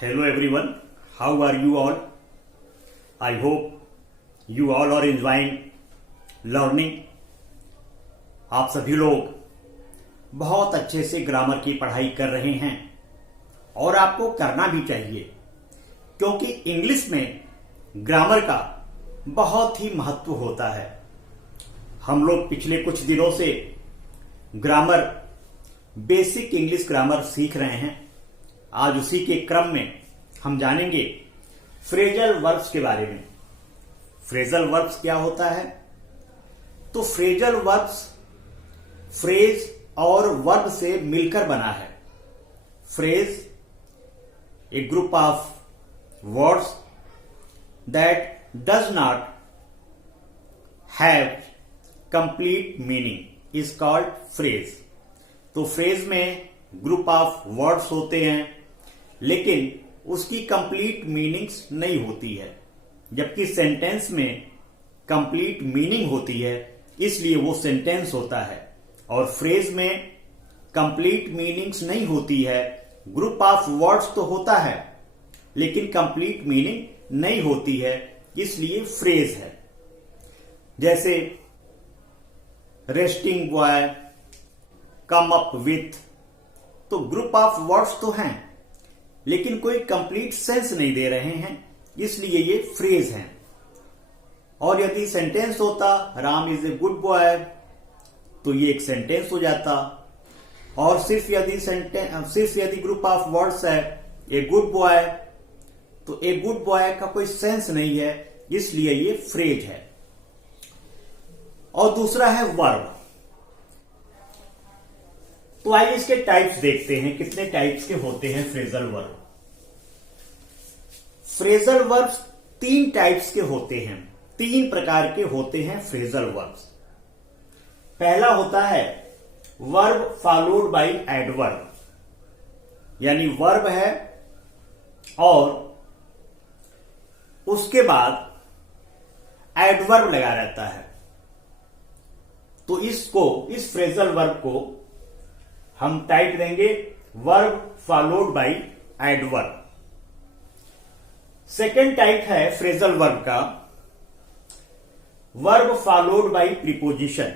Hello everyone, how are you all? I hope you all are enjoying learning. आप सभी लोग बहुत अच्छे से ग्रामर की पढ़ाई कर रहे हैं और आपको करना भी चाहिए, क्योंकि इंग्लिश में ग्रामर का बहुत ही महत्व होता है। हम लोग पिछले कुछ दिनों से ग्रामर, बेसिक इंग्लिश ग्रामर सीख रहे हैं। आज उसी के क्रम में हम जानेंगे फ्रेजल वर्ब्स के बारे में। फ्रेजल वर्ब्स क्या होता है? तो फ्रेजल वर्ब्स फ्रेज और वर्ब से मिलकर बना है। Phrase A group of words that does not have complete meaning is called phrase. तो फ्रेज में ग्रुप ऑफ वर्ड्स होते हैं, लेकिन उसकी कंप्लीट मीनिंग्स नहीं होती है, जबकि सेंटेंस में कंप्लीट मीनिंग होती है, इसलिए वो सेंटेंस होता है। और फ्रेज में कंप्लीट मीनिंग्स नहीं होती है, ग्रुप ऑफ वर्ड्स तो होता है लेकिन कंप्लीट मीनिंग नहीं होती है, इसलिए फ्रेज है। जैसे resting boy, come up with, तो ग्रुप ऑफ वर्ड्स तो हैं लेकिन कोई कंप्लीट सेंस नहीं दे रहे हैं, इसलिए ये फ्रेज हैं। और यदि सेंटेंस होता Ram is a good boy, तो ये एक सेंटेंस हो जाता। और सिर्फ यदि ग्रुप ऑफ वर्ड्स है ए गुड बॉय, तो ए गुड बॉय का कोई सेंस नहीं है, इसलिए ये फ्रेज है। और दूसरा है वर्ब। तो आइए इसके टाइप्स देखते हैं, कितने टाइप्स के होते हैं phrasal verb. Phrasal verbs 3 types के होते हैं, 3 प्रकार के होते हैं फ्रेजल वर्ब्स। पहला होता है वर्ब फॉलोड बाय एडवर्ब, यानी वर्ब है और उसके बाद एडवर्ब लगा रहता है। तो इस फ्रेजल वर्ब को हम टाइप देंगे verb followed by adverb. Second type है फ्रेजल वर्ब का verb followed bye preposition.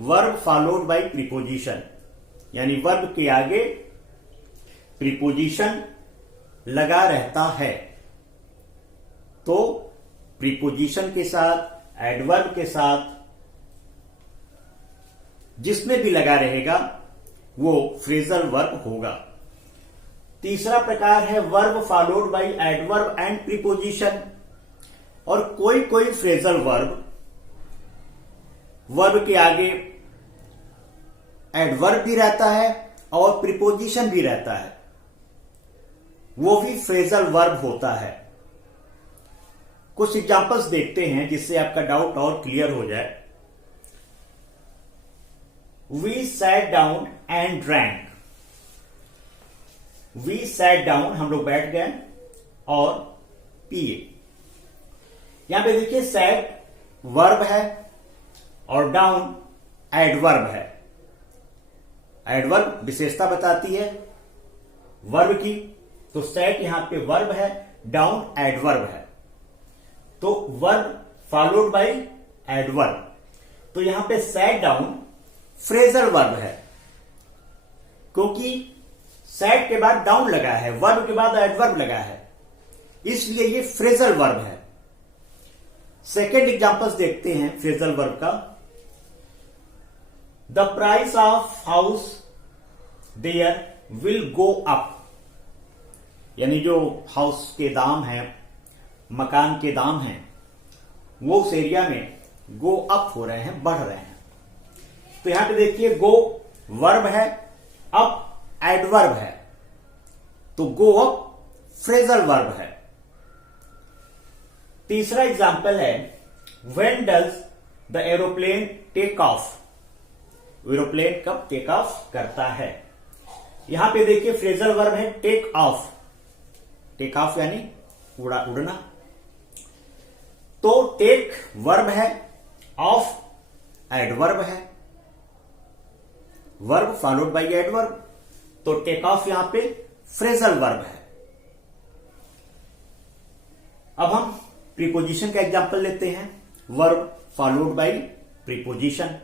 Verb followed bye preposition, यानी वर्ब के आगे प्रीपोजिशन लगा रहता है। तो प्रीपोजिशन के साथ, एडवर्ब के साथ, जिसमें भी लगा रहेगा वो फ्रेजल वर्ब होगा। तीसरा प्रकार है verb followed by adverb and preposition. और कोई कोई फ्रेजल वर्ब के आगे एडवर्ब भी रहता है और प्रीपोजिशन भी रहता है, वो भी फ्रेजल वर्ब होता है। कुछ एग्जांपल्स देखते हैं जिससे आपका डाउट और क्लियर हो जाए। We sat down and drank. We sat down, हम लोग बैठ गए और पिए। यहां पे देखिए sat वर्ब है और डाउन एडवर्ब है। एडवर्ब विशेषता बताती है वर्ब की, तो sat यहां पे वर्ब है, डाउन एडवर्ब है। तो वर्ब फॉलोड बाय एडवर्ब, तो यहां पे sat डाउन फ्रेजल वर्ब है, क्योंकि सैट के बाद डाउन लगा है, वर्ब के बाद एडवर्ब लगा है, इसलिए ये फ्रेजल वर्ब है। सेकेंड एग्जांपल्स देखते हैं फ्रेजल वर्ब का। The price of house there will go up, यानी जो हाउस के दाम हैं, मकान के दाम हैं, वो उस एरिया में गो अप हो रहे हैं, बढ़ रहे हैं। तो यहां पे देखिए गो वर्ब है, अप एडवर्ब है, तो गो अप फ्रेजल वर्ब है। तीसरा एग्जांपल है when does the aeroplane take off. Aeroplane कब टेक ऑफ करता है? यहां पे देखिए फ्रेजल वर्ब है टेक ऑफ। टेक ऑफ यानी उड़ना। तो टेक वर्ब है, ऑफ एडवर्ब है, वर्ब फॉलोड बाय एडवर्ब, तो टेक ऑफ यहां पे फ्रेजल वर्ब है। अब हम प्रीपोजिशन का एग्जांपल लेते हैं। Verb followed bye preposition.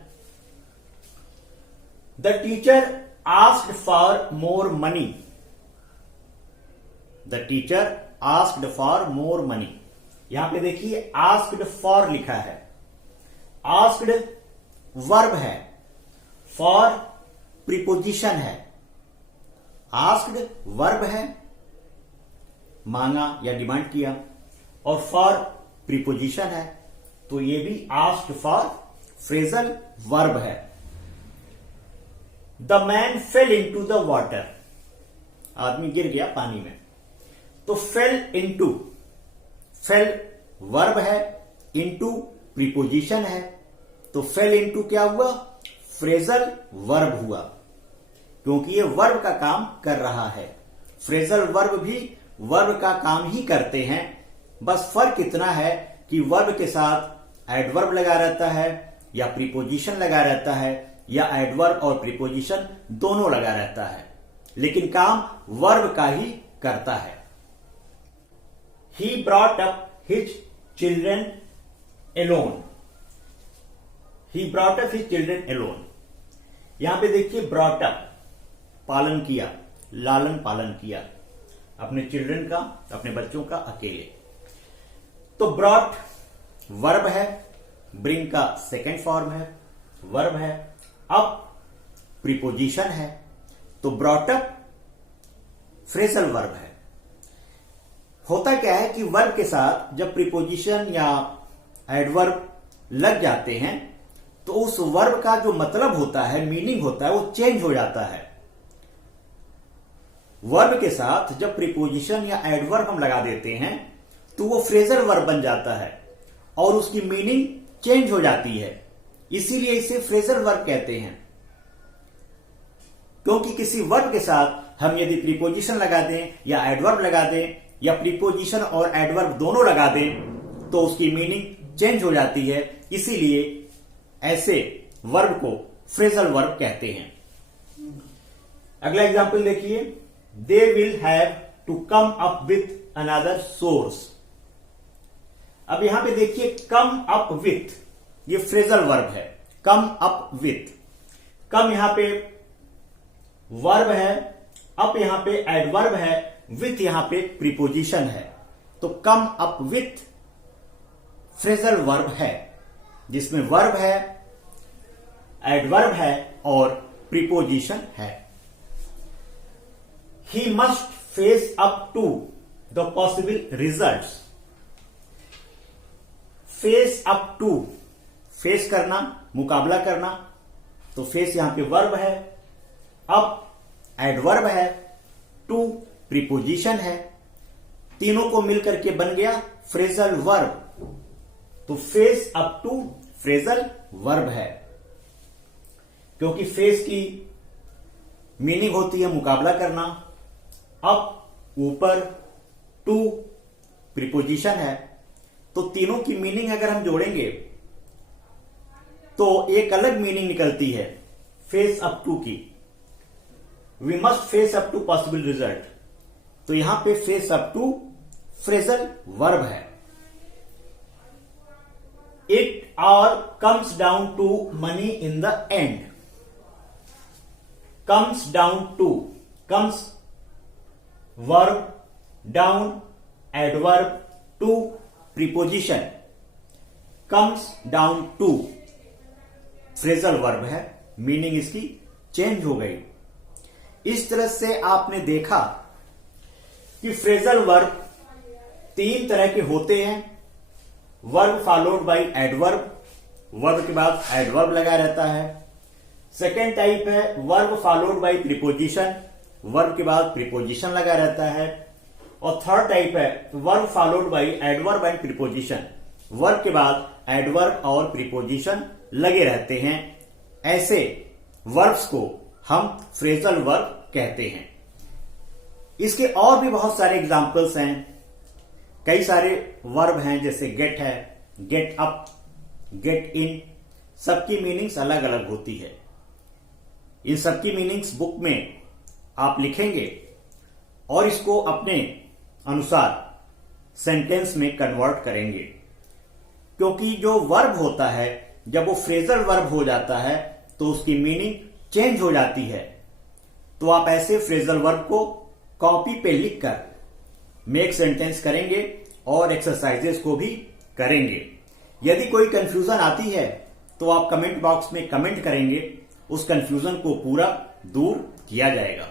The teacher asked for more money. The teacher asked for more money. यहां पे देखिए आस्क्ड फॉर लिखा है। आस्क्ड वर्ब है, फॉर प्रीपोजिशन है। आस्क्ड वर्ब है, मांगा या डिमांड किया, और फॉर प्रीपोजिशन है, तो ये भी आस्क्ड फॉर फ्रेजल वर्ब है। The man fail into the water. आदमी गिर गया पानी में, तो फेल इनटू, फेल वर्ब है, इनटू प्रीपोजिशन है, तो फेल इनटू क्या हुआ? फ्रेजल वर्ब हुआ, क्योंकि ये वर्ब का काम कर रहा है। फ्रेजल वर्ब भी वर्ब का काम ही करते हैं, बस फर्क इतना है कि वर्ब के साथ एडवर्ब लगा रहता है या प्रीपोजिशन लगा रहता है, या एडवर्ब और प्रीपोजिशन दोनों लगा रहता है, लेकिन काम वर्ब का ही करता है। He brought up his children alone. He brought up his children alone. यहां पे देखिए brought up, पालन किया, लालन पालन किया अपने चिल्ड्रन का, अपने बच्चों का अकेले। तो brought वर्ब है, bring का सेकेंड फॉर्म है, वर्ब है, up प्रीपोजिशन है, तो brought up फ्रेजल वर्ब है। होता क्या है कि वर्ब के साथ जब प्रीपोजिशन या एडवर्ब लग जाते हैं, तो उस वर्ब का जो मतलब होता है, मीनिंग होता है, वो चेंज हो जाता है। वर्ब के साथ जब प्रीपोजिशन या एडवर्ब हम लगा देते हैं, तो वो फ्रेजल वर्ब बन जाता है और उसकी मीनिंग चेंज हो जाती है। इसीलिए इसे फ्रेजल वर्ब कहते हैं, क्योंकि किसी वर्ब के साथ हम यदि प्रीपोजिशन लगा दें या एडवर्ब लगा दें, या प्रीपोजिशन और एडवर्ब दोनों लगा दें, तो उसकी मीनिंग चेंज हो जाती है। इसीलिए ऐसे वर्ब को फ्रेजल वर्ब कहते हैं। अगला एग्जांपल देखिए। They will have to come up with another source. अब यहां पे देखिए कम अप विथ, ये फ्रेजल वर्ब है। कम अप विथ, कम यहां पे वर्ब है, अप यहां पे एडवर्ब है, विथ यहां पे प्रीपोजिशन है, तो come up with phrasal verb है, जिसमें वर्ब है, एडवर्ब है और प्रीपोजिशन है। He must face up to the possible results. Face up to, face करना, मुकाबला करना, तो फेस यहां पे वर्ब है, अप एडवर्ब है, टू प्रीपोजिशन है, तीनों को मिलकर के बन गया फ्रेजल वर्ब, तो face up to phrasal verb है। क्योंकि फेस की मीनिंग होती है मुकाबला करना, अप ऊपर, टू प्रीपोजिशन है, तो तीनों की मीनिंग अगर हम जोड़ेंगे तो एक अलग मीनिंग निकलती है फेस अप टू की। We must face up to possible result, तो यहां पे face up to phrasal verb है। It all comes down to money in the end. Comes down to, comes verb, down adverb, to preposition, comes down to phrasal verb है, meaning इसकी change हो गई। इस तरह से आपने देखा कि फ्रेजल वर्ब तीन तरह के होते हैं। Verb followed by adverb, verb के बाद एडवर्ब लगा रहता है। सेकेंड टाइप है verb followed bye preposition, verb के बाद प्रीपोजिशन लगा रहता है। और थर्ड टाइप है verb followed by adverb and preposition, verb के बाद एडवर्ब और प्रीपोजिशन लगे रहते हैं। ऐसे वर्ब्स को हम फ्रेजल वर्ब कहते हैं। इसके और भी बहुत सारे एग्जाम्पल्स हैं। कई सारे वर्ब हैं, जैसे गेट है, गेट अप, गेट इन, सबकी मीनिंग्स अलग अलग होती है। इन सबकी मीनिंग्स बुक में आप लिखेंगे और इसको अपने अनुसार सेंटेंस में कन्वर्ट करेंगे। क्योंकि जो वर्ब होता है जब वो फ्रेजल वर्ब हो जाता है तो उसकी मीनिंग चेंज हो जाती है। तो आप ऐसे फ्रेजल वर्ब को कॉपी पे लिखकर मेक सेंटेंस करेंगे और एक्सरसाइजेस को भी करेंगे। यदि कोई कंफ्यूजन आती है तो आप कमेंट बॉक्स में कमेंट करेंगे, उस कंफ्यूजन को पूरा दूर किया जाएगा।